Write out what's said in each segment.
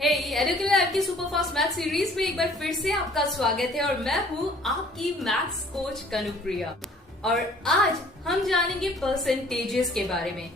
एडुकेलर आपकी superfast math series में एक बार फिर से आपका स्वागत है और मैं हूँ आपकी मैथ्स कोच कनुप्रिया। और आज हम जानेंगे परसेंटेजेस के बारे में।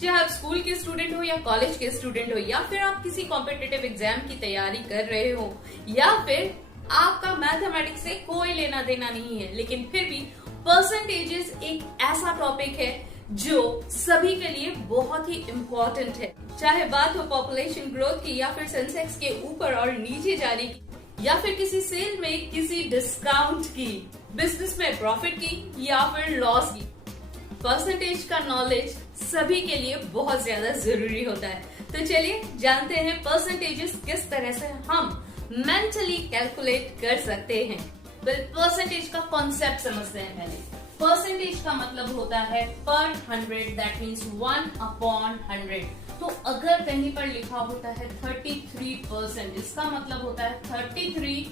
चाहे आप स्कूल के स्टूडेंट हो या कॉलेज के स्टूडेंट हो या फिर आप किसी कॉम्पिटिटिव एग्जाम की तैयारी कर रहे हो या फिर आपका मैथमेटिक्स से कोई लेना देना नहीं है, लेकिन फिर भी परसेंटेजेस एक ऐसा टॉपिक है जो सभी के लिए बहुत ही इम्पोर्टेंट है। चाहे बात हो पॉपुलेशन ग्रोथ की या फिर सेंसेक्स के ऊपर और नीचे जाने की या फिर किसी सेल में किसी डिस्काउंट की, बिजनेस में प्रॉफिट की या फिर लॉस की, परसेंटेज का नॉलेज सभी के लिए बहुत ज्यादा जरूरी होता है। तो चलिए जानते हैं परसेंटेजेस किस तरह से हम मेंटली कैलकुलेट कर सकते हैं। परसेंटेज का कॉन्सेप्ट समझते हैं पहले। परसेंटेज का मतलब होता है पर 100, दैट मीन्स 1/100। तो अगर कहीं पर लिखा होता है 33%, इसका मतलब होता है 33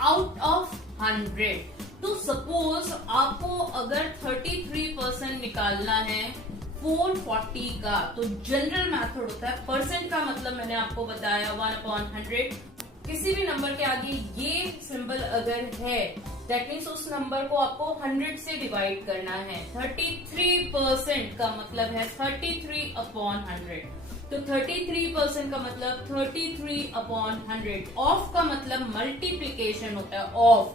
आउट ऑफ 100। तो सपोज आपको अगर 33% निकालना है 440 का, तो जनरल मेथड होता है, परसेंट का मतलब मैंने आपको बताया 1/100। किसी भी नंबर के आगे ये सिंबल अगर है, दैट मीन्स उस नंबर को आपको 100 से डिवाइड करना है। 33% का मतलब है 33/100। तो 33% का मतलब 33/100। ऑफ का मतलब मल्टीप्लीकेशन होता है ऑफ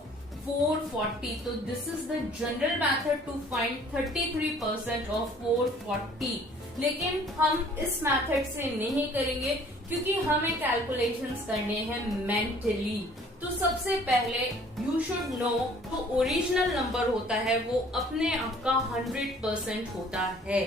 440। तो this is the general method to find 33% of 440। लेकिन हम इस मेथड से नहीं करेंगे क्योंकि हमें कैलकुलेशंस करने हैं मेंटली। तो सबसे पहले यू शुड नो, तो ओरिजिनल नंबर होता है वो अपने आप का 100% होता है।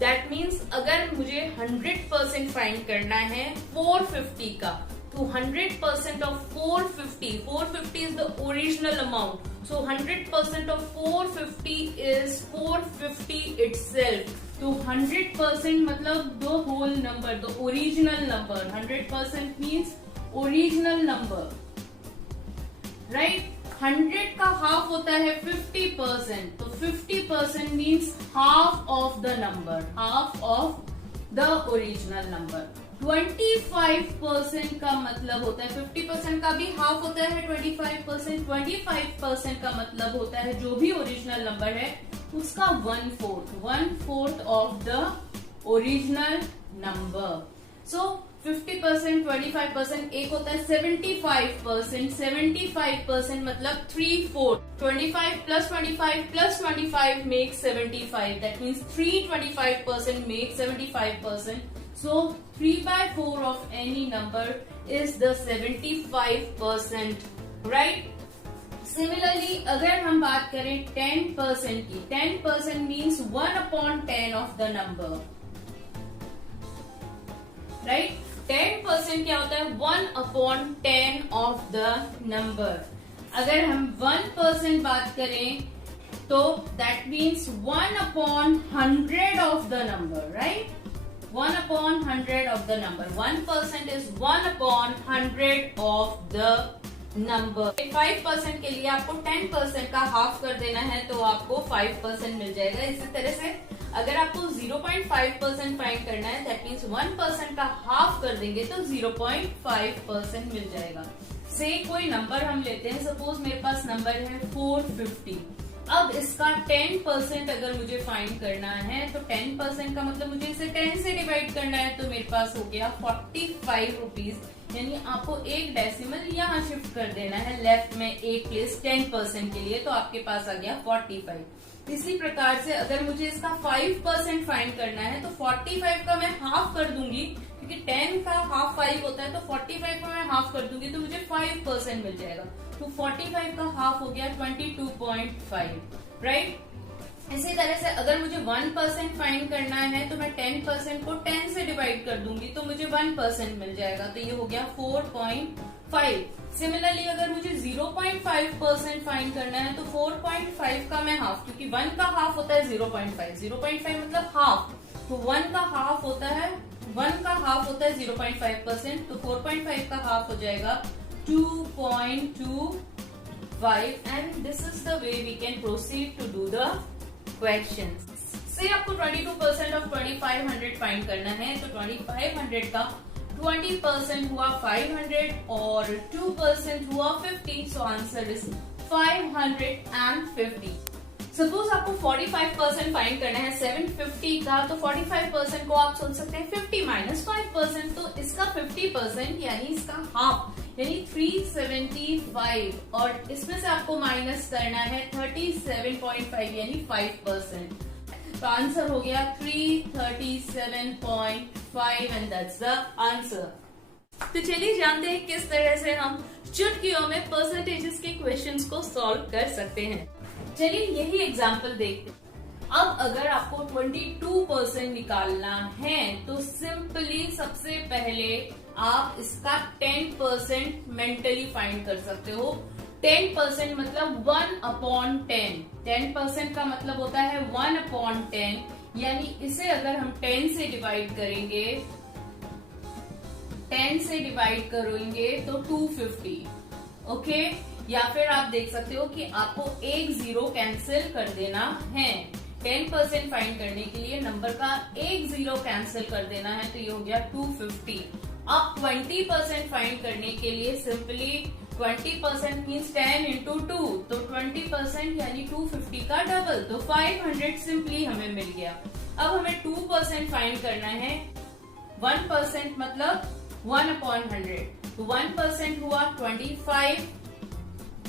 दैट मीन्स अगर मुझे 100% फाइंड करना है 450 का, तो 100% of 450 is the original amount. So 100% of 450 is 450 itself. तो 100% मतलब the whole number, the original number. 100% means original number, right. 100 का हाफ होता है 50%। तो 50% means half of the number, half of the original number. 25% का मतलब होता है 50% का भी हाफ होता है 25%। 25% का मतलब होता है जो भी ओरिजिनल नंबर है उसका 1/4 ऑफ द ओरिजिनल नंबर। सो 50%, 25%, एक होता है 75%। 75% मतलब 3/4। 25 plus 25 plus 25 makes 75. That means 325% makes 75%. So 3/4 of any number is the 75%, right? Similarly, अगर हम बात करें 10% की, 10% means 1/10 of the number, right? 10% क्या होता है 1/10 of the number। अगर हम 1% बात करें तो that means 1/100 of the number, right? 1/100 of the number. 1% is 1/100 of the number। 5% के लिए आपको 10% का हाफ कर देना है तो आपको 5% मिल जाएगा। इसी तरह से अगर आपको 0.5% फाइंड करना है, दैट मीन्स 1% का हाफ कर देंगे तो 0.5% मिल जाएगा। से कोई नंबर हम लेते हैं, सपोज मेरे पास नंबर है 450। अब इसका 10% अगर मुझे फाइंड करना है तो 10% का मतलब मुझे इसे 10 से डिवाइड करना है, तो मेरे पास हो गया 45 रुपीज। यानी आपको एक डेसिमल यहाँ शिफ्ट कर देना है लेफ्ट में एक प्लेस 10% के लिए, तो आपके पास आ गया 45। इसी प्रकार से अगर मुझे इसका 5% फाइंड करना है तो 45 का मैं हाफ कर दूंगी, क्योंकि 10 का हाफ 5 होता है, तो 45 का मैं हाफ कर दूंगी तो मुझे 5% मिल जाएगा। तो 45 का हाफ हो गया 22.5, राइट। इसी तरह से अगर मुझे 1% फाइंड करना है तो मैं 10% को 10 से डिवाइड कर दूंगी तो मुझे 1% मिल जाएगा, तो ये हो गया 4.5। सिमिलरली अगर मुझे 0.5% फाइंड करना है तो 4.5 का मैं हाफ, क्योंकि 1 का हाफ होता है 0.5, 0.5 मतलब हाफ, तो 1 का हाफ होता है 0.5%, तो 4.5 का हाफ हो जाएगा 2.25, and this is the way we can proceed to do the questions। से आपको 22% of 2500 फाइंड करना है, तो 2500 का 20% हुआ 500 और 2% हुआ 50, सो आंसर इज 550। सपोज आपको 45% फाइंड करना है 750 का, तो 45% को आप सोच सकते हैं 50 माइनस 5%, तो इसका 50% यानी इसका हाफ यानी 375, और इसमें से आपको माइनस करना है 37.5 यानी 5%। तो आंसर हो गया 337.5 एंड दैट्स द आंसर। तो चलिए जानते हैं किस तरह से हम चुटकियों में परसेंटेजेस के क्वेश्चंस को सॉल्व कर सकते हैं। चलिए यही एग्जांपल देखते हैं। अब अगर आपको 22% निकालना है तो सिंपली सबसे पहले आप इसका 10% मेंटली फाइंड कर सकते हो। 10% मतलब 1/10। 10% का मतलब होता है 1/10, यानी इसे अगर हम 10 से डिवाइड करेंगे, 10 से डिवाइड करेंगे तो 250, ओके। या फिर आप देख सकते हो कि आपको एक जीरो कैंसिल कर देना है। 10% फाइंड करने के लिए नंबर का एक जीरो कैंसिल कर देना है, तो ये हो गया 250। अब 20% फाइंड करने के लिए सिंपली 20% मीन्स 10 into 2, तो 20% यानी 250 का डबल, तो 500 सिंपली हमें मिल गया। अब हमें 2% फाइंड करना है। 1% मतलब 1/100, तो 1% हुआ 25,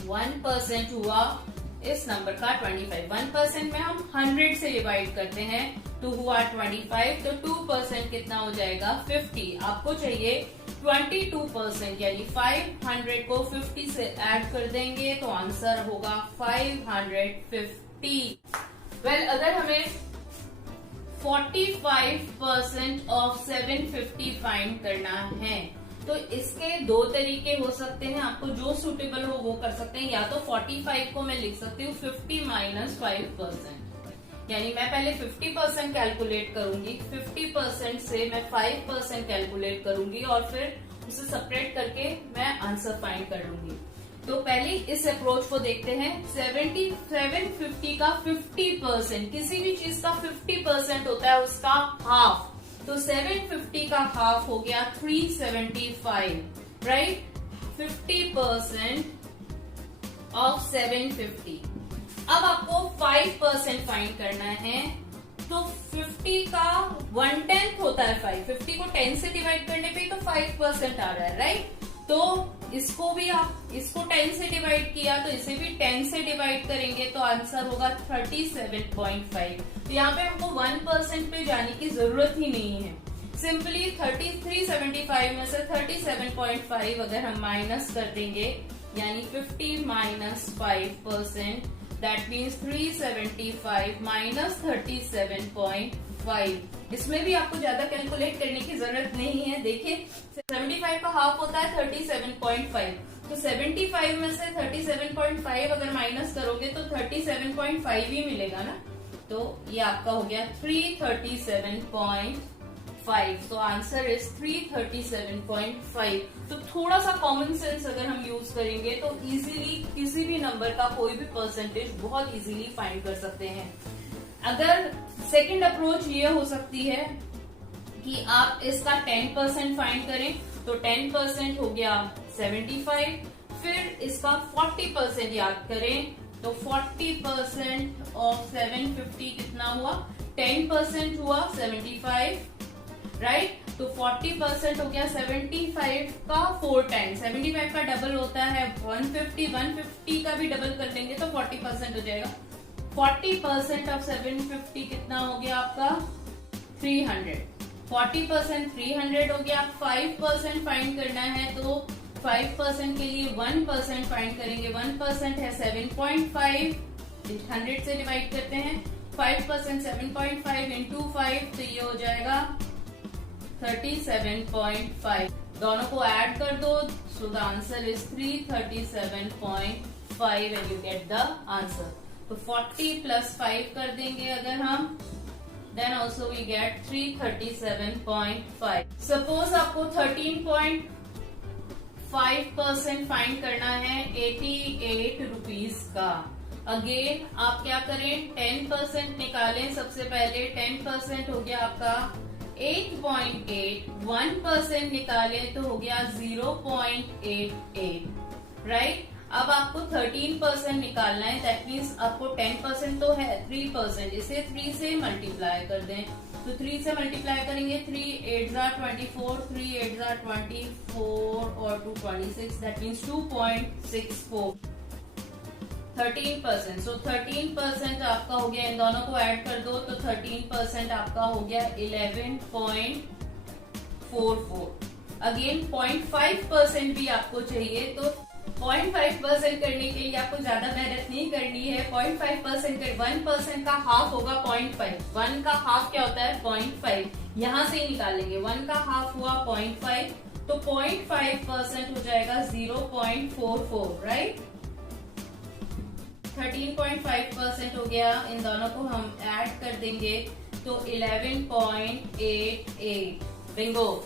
1% हुआ इस नंबर का 25। 1% में हम 100 से डिवाइड करते हैं तो हुआ 25, तो 2% कितना हो जाएगा 50। आपको चाहिए 22%, यानी 500 को 50 से ऐड कर देंगे तो आंसर होगा 550। अगर हमें 45% ऑफ 750 फाइंड करना है तो इसके दो तरीके हो सकते हैं, आपको जो सूटेबल हो वो कर सकते हैं। या तो 45 को मैं लिख सकती हूँ 50 माइनस 5%, यानी मैं पहले 50% कैलकुलेट करूंगी, 50% से मैं 5% कैलकुलेट करूंगी और फिर उसे सेपरेट करके मैं आंसर फाइंड कर लूंगी। तो पहले इस अप्रोच को देखते हैं। 750 का 50%, किसी भी चीज का 50% होता है उसका हाफ, तो 750 का हाफ हो गया 375, राइट। 50% ऑफ 750। अब आपको 5% फाइंड करना है, तो 50 का 1/10 होता है 5। 50 को 10 से डिवाइड करने पे तो 5% आ रहा है, राइट। तो इसको भी आप इसको 10 से डिवाइड किया तो इसे भी 10 से डिवाइड करेंगे तो आंसर होगा 37.5। तो यहाँ पे हमको 1% पे जाने की जरूरत ही नहीं है। सिंपली 375 में से 37.5 अगर हम माइनस कर देंगे, यानी 50 माइनस 5%, दैट मीन्स 375 माइनस 37.5। इसमें भी आपको ज्यादा कैलकुलेट करने की जरूरत नहीं है। देखिए 75 का हाफ होता है 37.5, तो 75 में से 37.5 अगर माइनस करोगे तो 37.5 ही मिलेगा ना। तो ये आपका हो गया 337.5। तो आंसर इज 337.5। तो थोड़ा सा कॉमन सेंस अगर हम यूज करेंगे तो इजीली किसी भी नंबर का कोई भी परसेंटेज बहुत इजीली फाइंड कर सकते हैं। अगर सेकंड अप्रोच ये हो सकती है कि आप इसका 10% फाइंड करें, तो 10% हो गया 75, फिर इसका 40% याद करें तो 40% ऑफ 750 कितना हुआ, 10% हुआ 75, राइट। तो 40% हो गया 75 का 4 टाइम्स। 75 का डबल होता है 150, 150 का भी डबल कर लेंगे तो 40% हो जाएगा। 40% ऑफ 750 कितना हो गया आपका 300। 40% 300 हो गया। 5% फाइंड करना है तो 5% के लिए 1% फाइंड करेंगे। 1% है 7.5, 100 से डिवाइड करते हैं। 5% 7.5 इंटू 5, तो ये हो जाएगा 37.5। दोनों को ऐड कर दो, so the answer is 337.5 and you get the answer. तो 40 प्लस 5 कर देंगे अगर हम, then also we get 337.5। Suppose आपको 13.5% फाइंड करना है 88 रुपीज का। अगेन आप क्या करें, 10% निकालें सबसे पहले। 10% हो गया आपका 8.8 1% निकाले तो हो गया 0.88, राइट। अब आपको 13% निकालना है, दैट मीन्स आपको 10% तो है 3%, इसे 3 से मल्टीप्लाई कर दें। तो 3 से मल्टीप्लाई करेंगे, 3 8 24, 3 8 24 और 2 26, दैट मीन्स 2.64, 13%। सो 13% आपका हो गया, इन दोनों को ऐड कर दो तो 13% आपका हो गया 11.44। अगेन 0.5% भी आपको चाहिए, तो 0.5% करने के लिए आपको ज्यादा मेहनत नहीं करनी है। 0.5% कर 1% का हाफ होगा 0.5, 1 का हाफ क्या होता है 0.5, यहां से ही निकालेंगे। 1 का हाफ हुआ 0.5, तो 0.5% हो जाएगा 0.44, राइट। 13.5% हो गया, इन दोनों को हम ऐड कर देंगे तो 11.88, बिंगो।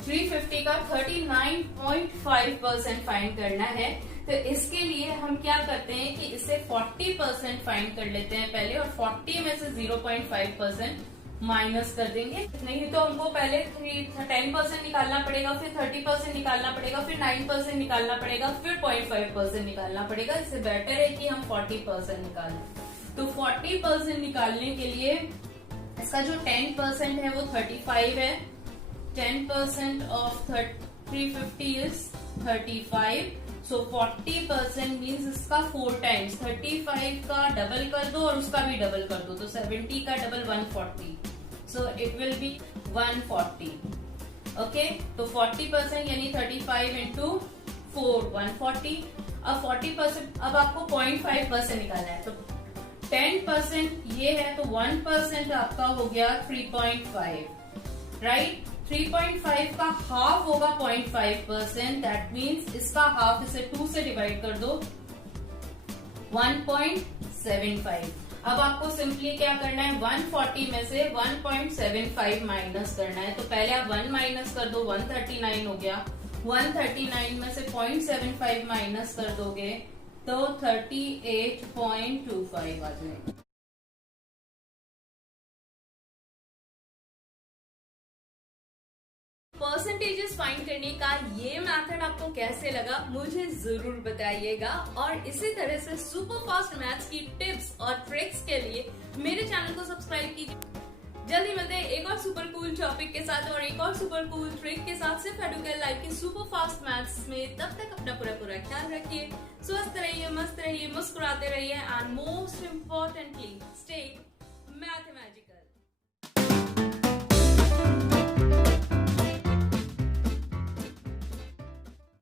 350 का 39.5% फाइंड करना है, तो इसके लिए हम क्या करते हैं कि इसे 40% फाइंड कर लेते हैं पहले, और 40 में से 0.5% माइनस कर देंगे। नहीं तो हमको पहले 10% निकालना पड़ेगा, फिर 30% निकालना पड़ेगा, फिर 9% निकालना पड़ेगा, फिर 0.5% निकालना पड़ेगा। इससे बेटर है कि हम 40% निकालें। तो 40% निकालने के लिए इसका जो 10% है वो 35 है। 10% of 350 is 35. So 40% means इसका 4 times, 35 का डबल कर दो और उसका भी डबल कर दो, तो 70 का double 140. So it will be 140. Okay, तो 40% यानी 35 into 4 140. अब 40%, अब आपको 0.5% निकालना है, तो 10% ये है, तो 1% आपका हो गया 3.5, राइट। 3.5 का हाफ होगा 0.5%, दैट मीन्स इसका हाफ, इसे 2 से डिवाइड कर दो 1.75। अब आपको सिंपली क्या करना है, 140 में से 1.75 माइनस करना है। तो पहले आप 1 माइनस कर दो, 139 हो गया। 139 में से 0.75 माइनस कर दोगे तो 38.25 आ जाएगा। परसेंटेजेस फाइंड करने का ये मेथड आपको कैसे लगा मुझे जरूर बताइएगा, और इसी तरह से सुपर फास्ट मैथ्स की टिप्स और ट्रिक्स के लिए मेरे चैनल को सब्सक्राइब कीजिए। जल्दी मिलते हैं एक और सुपर कूल टॉपिक के साथ और एक और सुपर कूल ट्रिक के साथ, सिर्फ एडुकेट लाइफ की सुपर फास्ट मैथ्स में। तब तक अपना पूरा ख्याल रखिए, स्वस्थ रहिए, मस्त रहिए, मुस्कुराते रहिए, and most importantly stay mathematical.